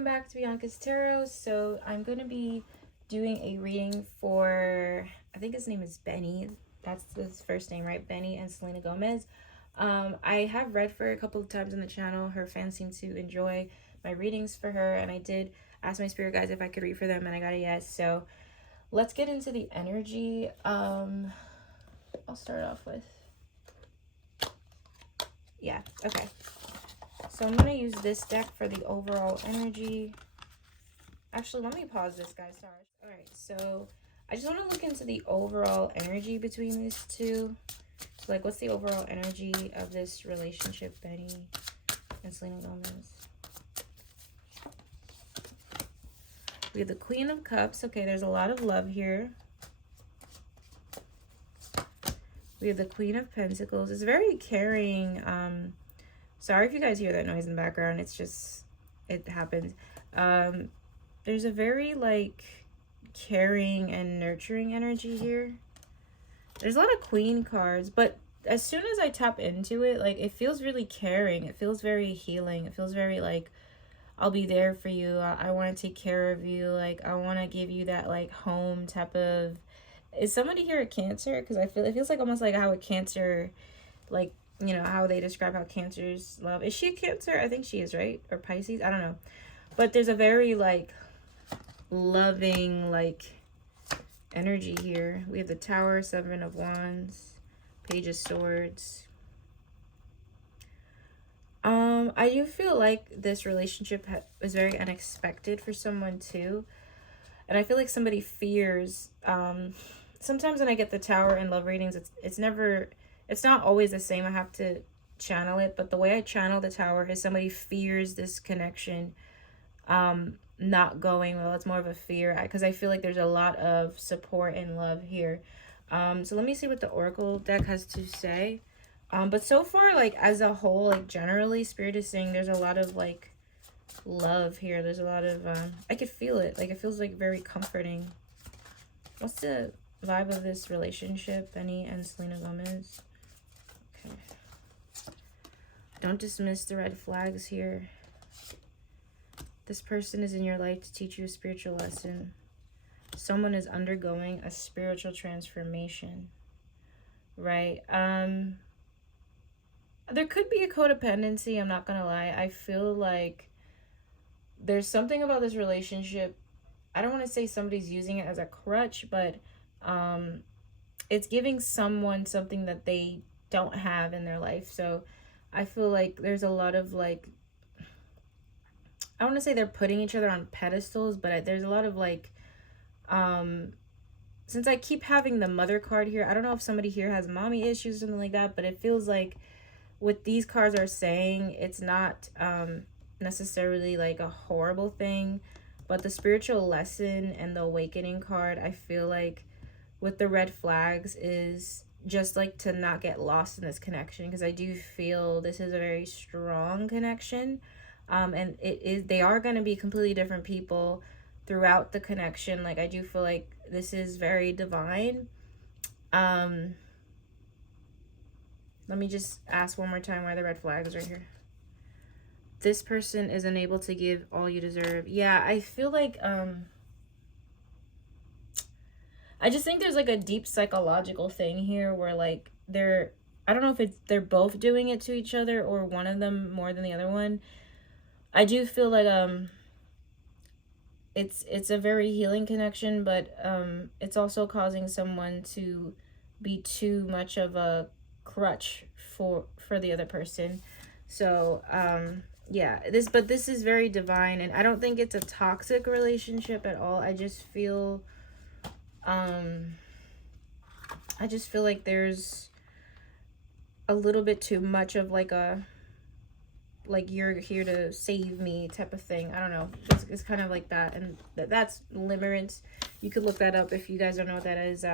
welcome back to Bianca's Tarot. So I'm going to be doing a reading for, I think his name is Benny. That's his first name, right? Benny and Selena Gomez. I have read for her a couple of times on the channel. Her fans seem to enjoy my readings for her, and I did ask my spirit guides if I could read for them, and I got a yes. So let's get into the energy. I'll start off with, yeah, okay. So I'm going to use this deck for the overall energy. Actually, let me pause this, guys. Sorry. All right, so I just want to look into the overall energy between these two. So, like, what's the overall energy of this relationship, Benny and Selena Gomez? We have the Queen of Cups. Okay, there's a lot of love here. We have the Queen of Pentacles. It's very caring. Sorry if you guys hear that noise in the background. It's just, it happens. There's a very, like, caring and nurturing energy here. There's a lot of Queen cards, but as soon as I tap into it, like, it feels really caring. It feels very healing. It feels very, like, I'll be there for you. I want to take care of you. Like, I want to give you that, like, home type of... Is somebody here a Cancer? Because it feels like almost like how a Cancer, like, you know, how they describe how Cancers love. Is she a Cancer? I think she is, right? Or Pisces? I don't know. But there's a very, like, loving, like, energy here. We have the Tower, Seven of Wands, Page of Swords. I do feel like this relationship was very unexpected for someone too. And I feel like somebody fears, sometimes when I get the Tower in love readings, it's not always the same. I have to channel it, but the way I channel the Tower is somebody fears this connection not going well. It's more of a fear, because I feel like there's a lot of support and love here. So let me see what the Oracle deck has to say. But so far, like, as a whole, like, generally, Spirit is saying there's a lot of, like, love here. There's a lot of, I could feel it. Like, it feels, like, very comforting. What's the vibe of this relationship, Benny and Selena Gomez? Okay. Don't dismiss the red flags here. This person is in your life to teach you a spiritual lesson. Someone is undergoing a spiritual transformation, right? There could be a codependency, I'm not gonna lie. I feel like there's something about this relationship. I don't want to say somebody's using it as a crutch, but it's giving someone something that they don't have in their life. So I feel like there's a lot of, like, I want to say they're putting each other on pedestals, but there's a lot of, like, since I keep having the Mother card here, I don't know if somebody here has mommy issues or something like that, but it feels like what these cards are saying, it's not necessarily like a horrible thing, but the spiritual lesson and the awakening card, I feel like with the red flags is just, like, to not get lost in this connection, because I do feel this is a very strong connection, and they are going to be completely different people throughout the connection. Like, I do feel like this is very divine. Let me just ask one more time why the red flag is right here. This person is unable to give all you deserve. Yeah, I feel like, I just think there's, like, a deep psychological thing here where, like, I don't know if they're both doing it to each other or one of them more than the other one. I do feel like, it's a very healing connection, but, it's also causing someone to be too much of a crutch for the other person. So yeah, this is very divine, and I don't think it's a toxic relationship at all. I just feel like there's a little bit too much of, like, a, like, you're here to save me type of thing. I don't know, it's kind of like that, and that's limerence. You could look that up if you guys don't know what that is.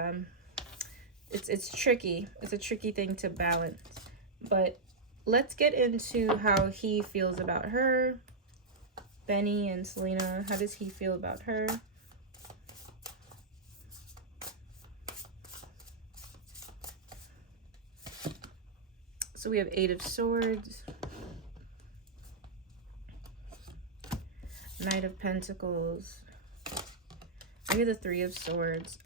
It's tricky. It's a tricky thing to balance. But let's get into how he feels about her. Benny and Selena, how does he feel about her? So we have Eight of Swords, Knight of Pentacles. Maybe the Three of Swords.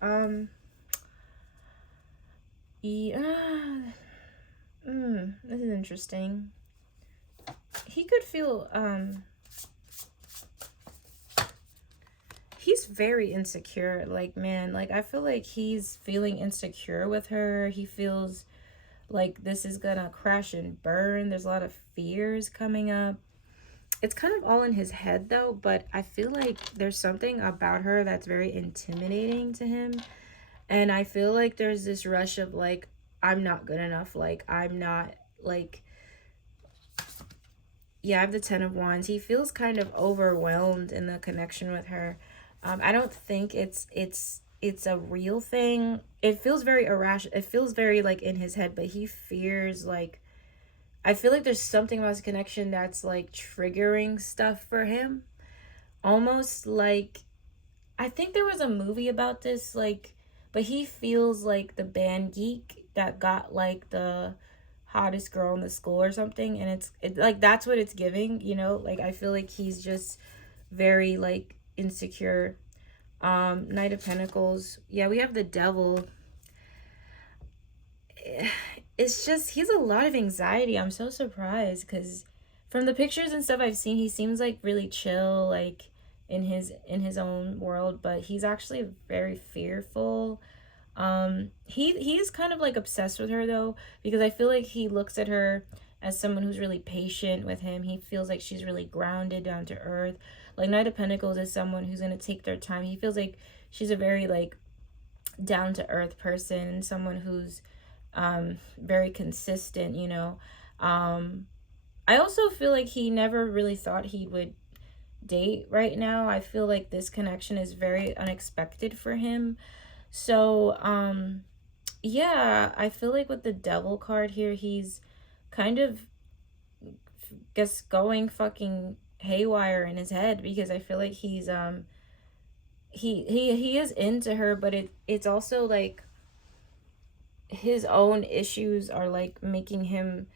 Yeah. This is interesting. He could feel, he's very insecure. Like, man, like, I feel like he's feeling insecure with her. He feels like this is gonna crash and burn. There's a lot of fears coming up. It's kind of all in his head, though, but I feel like there's something about her that's very intimidating to him. And I feel like there's this rush of, like, I'm not good enough. Like, I'm not, like, yeah, I have the Ten of Wands. He feels kind of overwhelmed in the connection with her. I don't think it's a real thing. It feels very irrational. It feels very, like, in his head, but he fears, like, I feel like there's something about his connection that's, like, triggering stuff for him. Almost like, I think there was a movie about this, like, but he feels like the band geek that got, like, the hottest girl in the school or something, and it's like, that's what it's giving, you know? Like, I feel like he's just very, like, insecure. Knight of Pentacles. Yeah, we have the Devil. It's just, he's a lot of anxiety. I'm so surprised because from the pictures and stuff I've seen, he seems like really chill, like in his own world, but he's actually very fearful. He's kind of like obsessed with her though, because I feel like he looks at her as someone who's really patient with him. He feels like she's really grounded, down to earth. Like, Knight of Pentacles is someone who's going to take their time. He feels like she's a very, like, down to earth person, someone who's very consistent, you know. I also feel like he never really thought he would date right now. I feel like this connection is very unexpected for him. So, yeah, I feel like with the Devil card here, he's kind of just going fucking haywire in his head, because I feel like he's he is into her, but it's also like his own issues are like making him,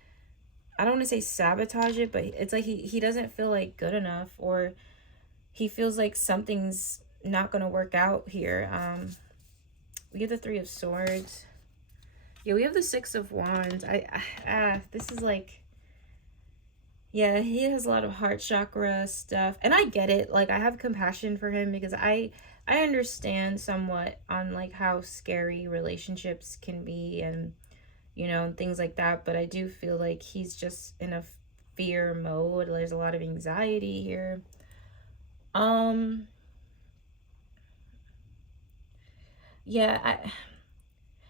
I don't want to say sabotage it, but it's like he doesn't feel like good enough, or he feels like something's not gonna work out here. We have the Three of Swords. Yeah, we have the Six of Wands. This is like, yeah, he has a lot of heart chakra stuff, and I get it. Like, I have compassion for him because I understand somewhat on like how scary relationships can be, and you know, and things like that. But I do feel like he's just in a fear mode. There's a lot of anxiety here. Yeah,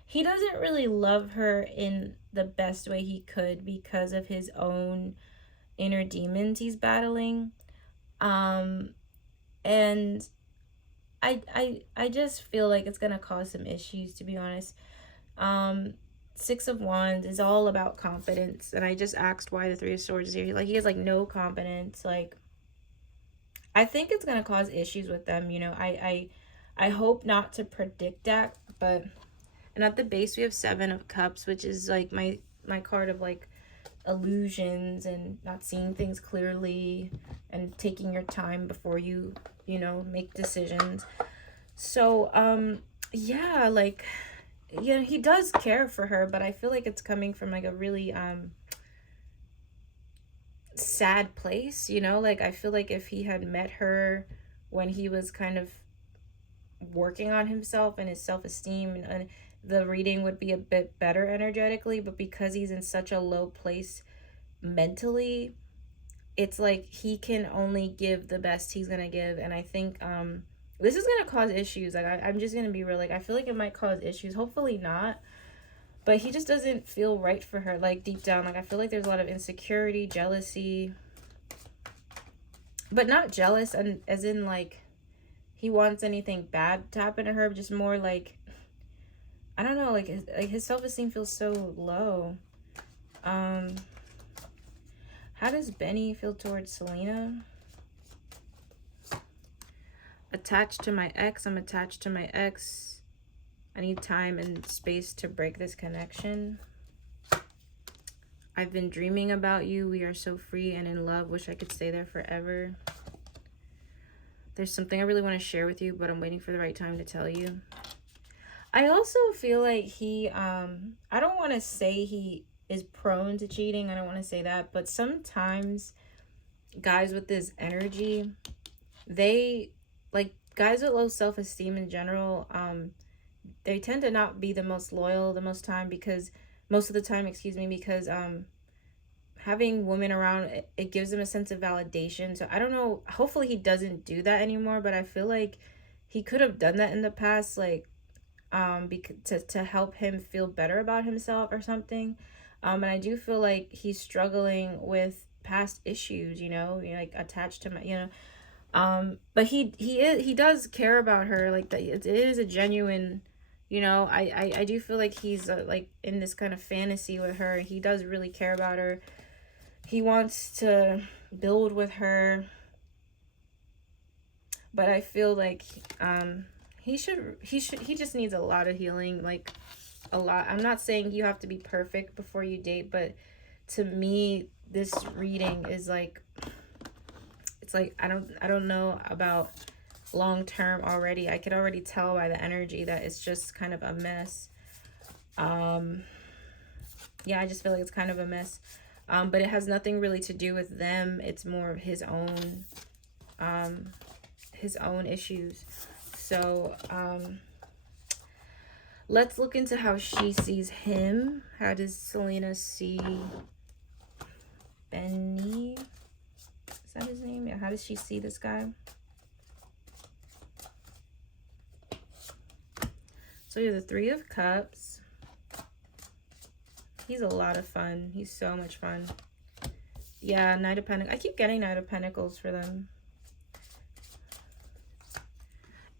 he doesn't really love her in the best way he could because of his own inner demons he's battling. And I just feel like it's gonna cause some issues, to be honest. Six of Wands is all about confidence, and I just asked why the Three of Swords is here. Like, he has like no confidence. Like, I think it's gonna cause issues with them, you know. I hope not to predict that, but, and at the base we have Seven of Cups, which is like my card of like illusions and not seeing things clearly and taking your time before you know, make decisions. So yeah, like, yeah, he does care for her, but I feel like it's coming from like a really sad place, you know. Like, I feel like if he had met her when he was kind of working on himself and his self-esteem, and the reading would be a bit better energetically, but because he's in such a low place mentally, it's like he can only give the best he's gonna give. And I think this is gonna cause issues. Like, I'm just gonna be real, like, I feel like it might cause issues, hopefully not, but he just doesn't feel right for her, like, deep down. Like, I feel like there's a lot of insecurity, jealousy, but not jealous and as in like he wants anything bad to happen to her, just more like, I don't know, like his self-esteem feels so low. How does Benny feel towards Selena? Attached to my ex. I'm attached to my ex. I need time and space to break this connection. I've been dreaming about you. We are so free and in love. Wish I could stay there forever. There's something I really want to share with you, but I'm waiting for the right time to tell you. I also feel like he, I don't want to say he is prone to cheating. I don't want to say that, but sometimes guys with this energy, they, like guys with low self-esteem in general, they tend to not be the most loyal the most of the time, excuse me, because having women around, it gives them a sense of validation. So I don't know, hopefully he doesn't do that anymore, but I feel like he could have done that in the past, like because to help him feel better about himself or something. And I do feel like he's struggling with past issues, like attached to my, but he does care about her, like that. It is a genuine, I do feel like he's like in this kind of fantasy with her. He does really care about her. He wants to build with her, but I feel like he just needs a lot of healing, like a lot. I'm not saying you have to be perfect before you date, but to me this reading is like, it's like I don't know about long term already. I could already tell by the energy that it's just kind of a mess. Yeah, I just feel like it's kind of a mess. But it has nothing really to do with them. It's more of his own issues. So let's look into how she sees him. How does Selena see Benny? Is that his name? Yeah, how does she see this guy? So you have the Three of Cups. He's a lot of fun. He's so much fun. Yeah, Knight of Pentacles. I keep getting Knight of Pentacles for them.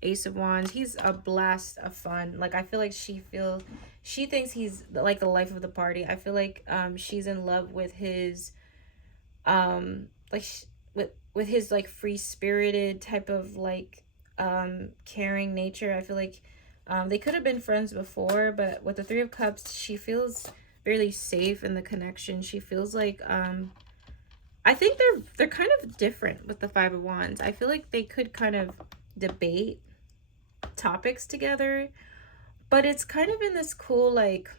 Ace of Wands. He's a blast of fun. Like, I feel like she thinks he's like the life of the party. I feel like she's in love with his like with his like free-spirited type of like caring nature. I feel like they could have been friends before, but with the Three of Cups, she feels really safe in the connection. She feels like I think they're kind of different with the Five of Wands. I feel like they could kind of debate topics together, but it's kind of in this cool, like,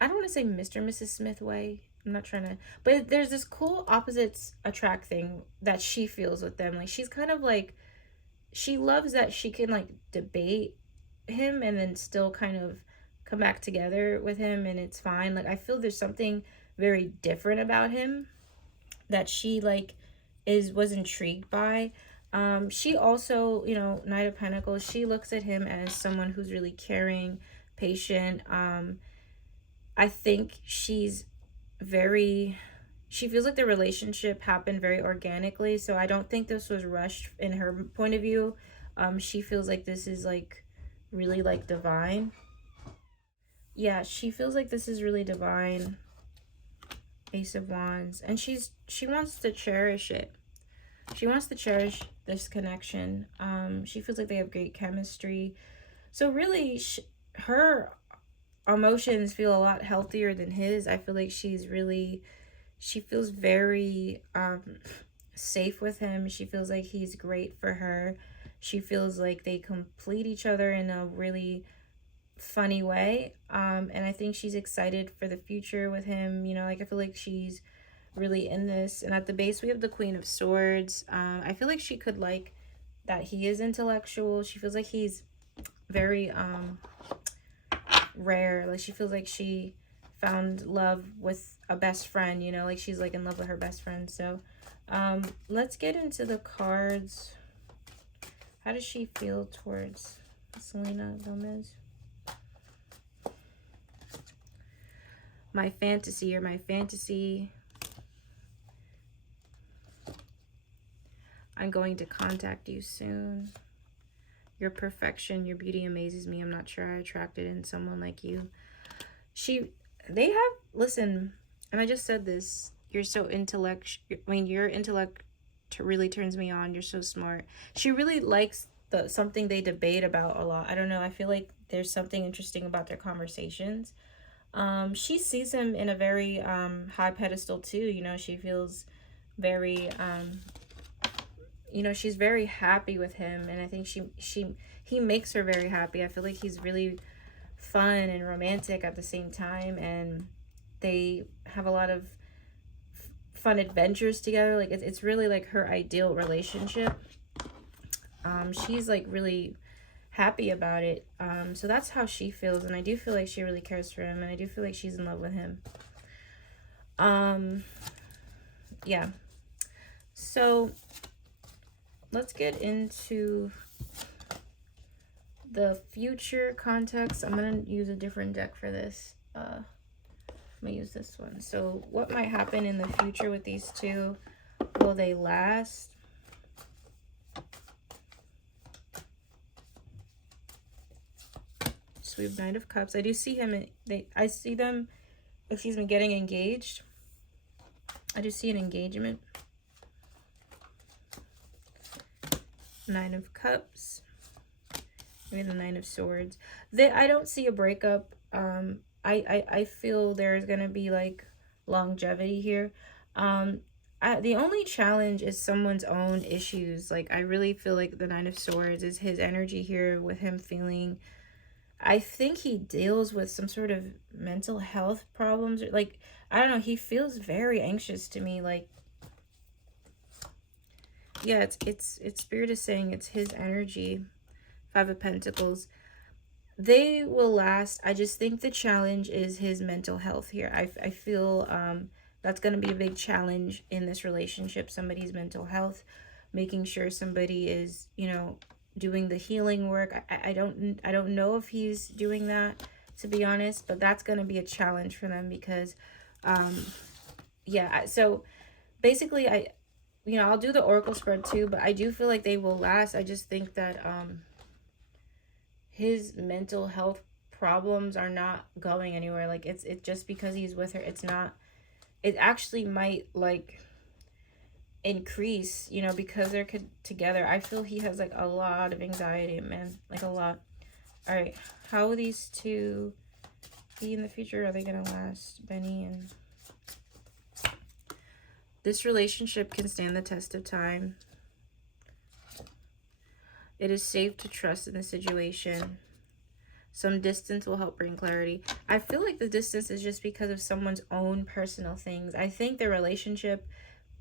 I don't want to say Mr. and Mrs. Smith way. I'm not trying to, but there's this cool opposites attract thing that she feels with them. Like, she's kind of like, she loves that she can like debate him and then still kind of come back together with him, and it's fine. Like, I feel there's something very different about him that she like was intrigued by. She also, Knight of Pentacles, she looks at him as someone who's really caring, patient. I think she feels like the relationship happened very organically, so I don't think this was rushed in her point of view. She feels like this is like really like divine. Yeah, she feels like this is really divine. Ace of Wands. And she wants to cherish it. She wants to cherish this connection. She feels like they have great chemistry. So really, her emotions feel a lot healthier than his. I feel like she feels very safe with him. She feels like he's great for her. She feels like they complete each other in a really funny way. And I think she's excited for the future with him. Like, I feel like she's really in this. And at the base we have the Queen of Swords. I feel like she could like that he is intellectual. She feels like he's very rare. Like, she feels like she found love with a best friend, like she's like in love with her best friend. So let's get into the cards. How does she feel towards Selena Gomez? My fantasy, or my fantasy. I'm going to contact you soon. Your perfection, your beauty amazes me. I'm not sure I attracted in someone like you. Listen, and I just said this, you're so your intellect really turns me on. You're so smart. She really likes something they debate about a lot. I don't know. I feel like there's something interesting about their conversations. She sees him in a very high pedestal too. She feels very you know, she's very happy with him, and I think he makes her very happy. I feel like he's really fun and romantic at the same time, and they have a lot of fun adventures together. Like it's really like her ideal relationship. She's like really happy about it. So that's how she feels, and I do feel like she really cares for him, and I do feel like she's in love with him. Yeah. So let's get into the future context. I'm gonna use a different deck for this. I'm gonna use this one. So what might happen in the future with these two? Will they last? So we have Knight of Cups. I do see him. I see them, excuse me, getting engaged. I do see an engagement. Nine of Cups. Maybe the Nine of Swords. I don't see a breakup. I feel there's gonna be like longevity here. The only challenge is someone's own issues. Like I really feel like the Nine of Swords is his energy here, with him feeling, I think he deals with some sort of mental health problems. Like, I don't know, he feels very anxious to me. Like, yeah, it's Spirit is saying it's his energy. Five of Pentacles. They will last. I just think the challenge is his mental health here. I feel that's going to be a big challenge in this relationship. Somebody's mental health, making sure somebody is, you know, doing the healing work. I don't know if he's doing that, to be honest, but that's going to be a challenge for them because yeah, so basically I'll do the oracle spread too, but I do feel like they will last. I just think that his mental health problems are not going anywhere. Like it's just because he's with her, it actually might like increase, you know, because they're together. I feel he has like a lot of anxiety, man, like a lot. All right, how will these two be in the future? Are they gonna last? Benny and this relationship can stand the test of time. It is safe to trust in the situation. Some distance will help bring clarity. I feel like the distance is just because of someone's own personal things. I think the relationship,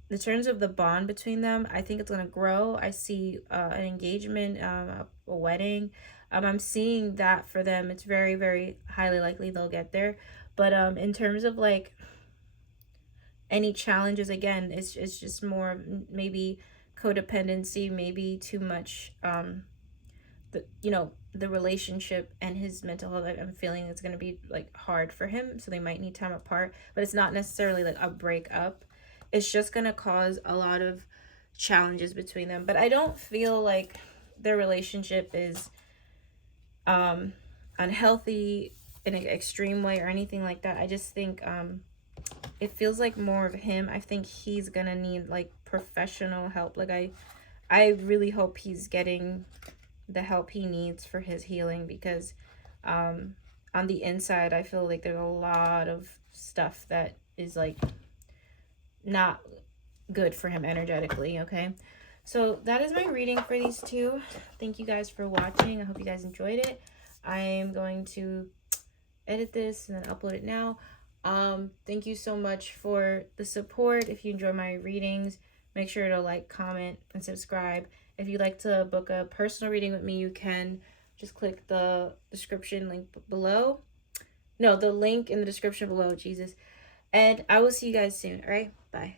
in terms of the bond between them, I think it's going to grow. I see an engagement, a wedding. I'm seeing that for them. It's very, very highly likely they'll get there. But in terms of like any challenges, again, it's just more maybe codependency, maybe too much, the relationship and his mental health. I'm feeling it's going to be like hard for him, so they might need time apart, but it's not necessarily like a breakup. It's just going to cause a lot of challenges between them, but I don't feel like their relationship is unhealthy in an extreme way or anything like that. I just think it feels like more of him. I think he's going to need like professional help. Like I really hope he's getting the help he needs for his healing, because on the inside I feel like there's a lot of stuff that is like not good for him energetically. Okay, so that is my reading for these two. Thank you guys for watching. I hope you guys enjoyed it. I am going to edit this and then upload it now. Thank you so much for the support. If you enjoy my readings, make sure to like, comment, and subscribe. If you'd like to book a personal reading with me, you can just click the description link below. No, the link in the description below, Jesus. And I will see you guys soon. All right, bye.